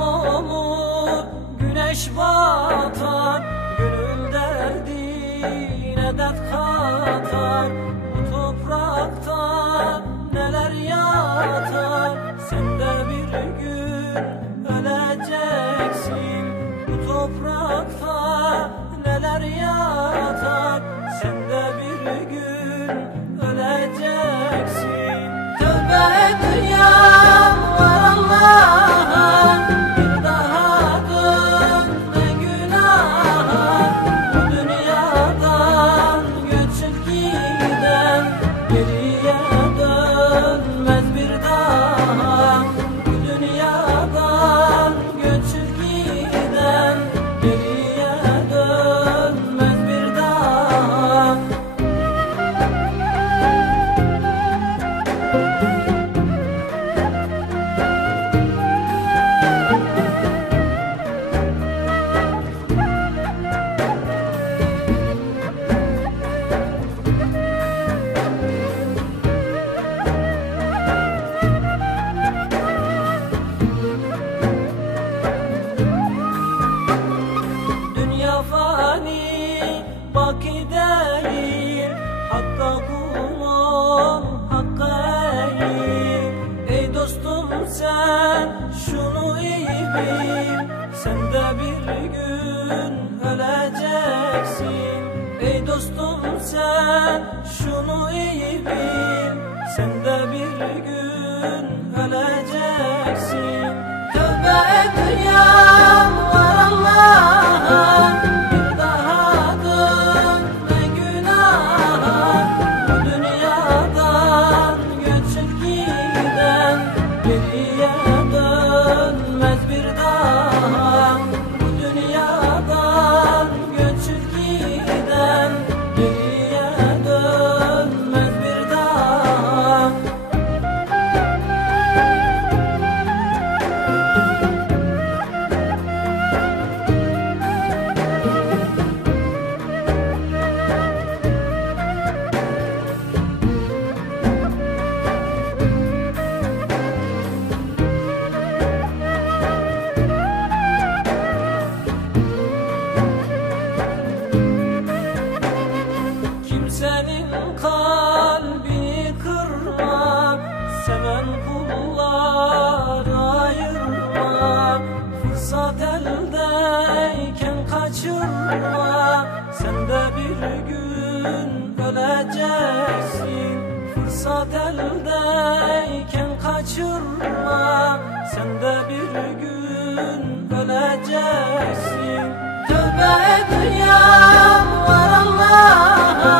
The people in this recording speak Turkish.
akşam olur güneş batar Gönül derdin edep katar? Bu toprakta neler yatar? Sen de bir gün öleceksin. Bu toprakta neler yatar? Sen de bir gün Sen de bir gün öleceksin. Ey dostum sen şunu Fırsat eldeyken kaçırma. Sen de bir gün öleceksin. Tövbe et yalvar Allah